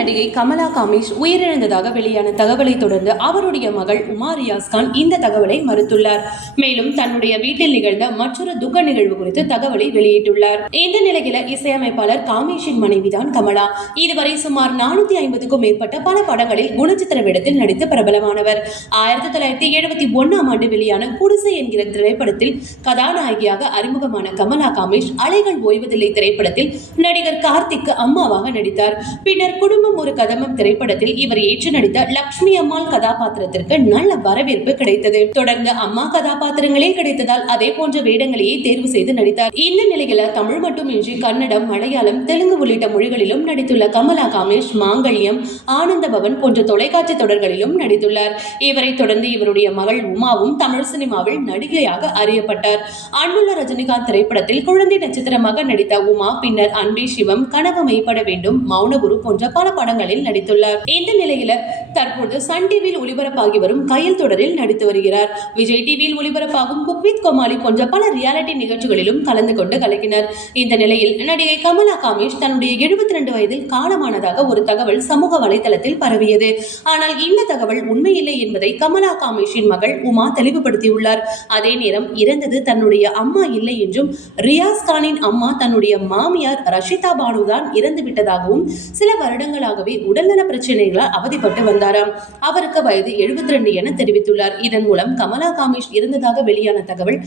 நடிகை கமலா காமேஷ் உயிரிழந்ததாக வெளியான தகவலை தொடர்ந்து அவருடைய மகள் உமா ரியாஸ் கான் இந்த தகவலை மறுத்துள்ளார். மேலும் தன்னுடைய வீட்டில் நிகழ்ந்த மற்றொரு துக்க நிகழ்வு குறித்து தகவலை வெளியிட்டுள்ளார். இந்த நிலையில இசையமைப்பாளர் காமேஷின் மனைவிதான் கமலா. இதுவரை சுமார் 450க்கும் மேற்பட்ட பல படங்களில் குணச்சித்திர வேடத்தில் நடித்து பிரபலமானவர். 1971ஆம் ஆண்டு வெளியான குடிசை என்கிற திரைப்படத்தில் கதாநாயகியாக அறிமுகமான கமலா காமேஷ் அலைகள் ஓய்வதில்லை திரைப்படத்தில் நடிகர் கார்த்திக்கு அம்மாவாக நடித்தார். பின்னர் குடும்பம் ஒரு கதம்பம் திரைப்படத்தில் இவர் ஏற்று நடித்த லட்சுமி அம்மாள் கதாபாத்திரத்திற்கு நல்ல வரவேற்பு கிடைத்தது. தொடர்ந்து அம்மா கதாபாத்திரங்களே கிடைத்ததால் அதே போன்ற வேடங்களையே தேர்வு செய்து நடித்தார். இந்த நிலையில தமிழ் மட்டுமின்றி கன்னடம், மலையாளம், தெலுங்கு உள்ளிட்ட மொழிகளிலும் நடித்துள்ள கமலா காமேஷ் மாங்கல்யம், ஆனந்த பவன் போன்ற தொலைக்காட்சி தொடர்களிலும் நடித்துள்ளார். இவரை தொடர்ந்து இவருடைய மகள் உமாவும் தமிழ் சினிமாவில் நடிகையாக அறியப்பட்டார். அன்புள்ள ரஜினிகாந்த் திரைப்படத்தில் குழந்தை நட்சத்திரமாக நடித்த உமா பின்னர் அன்பே சிவம், கனவு மெய்ப்பட வேண்டும், மௌனகுரு போன்ற பல படங்களில் நடித்துள்ளார். இந்த நிலையில தற்போது சன் டிவியில் ஒளிபரப்பாகி வரும் கயல் தொடரில் நடித்து வருகிறார். விஜய் டிவியில் ஒளிபரப்பாகும் குக் வித் கோமாளி போன்ற பல ரியாலிட்டி நிகழ்ச்சிகளிலும் கலந்து கொண்டு கலக்கினார். இந்த நிலையில் நடிகை கமலா காமேஷ் தன்னுடைய 72 வயதில் காலமானதாக ஒரு தகவல் சமூக வலைதளத்தில் பரவியது. ஆனால் இந்த தகவல் உண்மையில்லை என்பதை கமலா காமேஷின் மகள் உமா தெளிவுபடுத்தியுள்ளார். அதே நேரம் இறந்தது தன்னுடைய அம்மா இல்லை என்றும், ரியாஸ் கானின் அம்மா தன்னுடைய மாமியார் ரஷிதா பானு தான் இறந்து விட்டதாகவும், சில வருடங்களாகவே உடல்நல பிரச்சனைகளால் அவதிப்பட்டு வந்தாராம். அவருக்கு வயது 72 என தெரிவித்துள்ளார். இதன் மூலம் கமலா காமேஷ் இருந்ததாக வெளியான தகவல்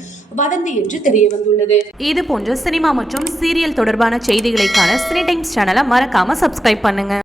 வதந்தி என்று தெரிய வந்துள்ளது. இது போன்ற சினிமா மற்றும் சீரியல் தொடர்பான செய்திகளை காண சினி டைம்ஸ் சேனலை மறக்காம சப்ஸ்கிரைப் பண்ணுங்க.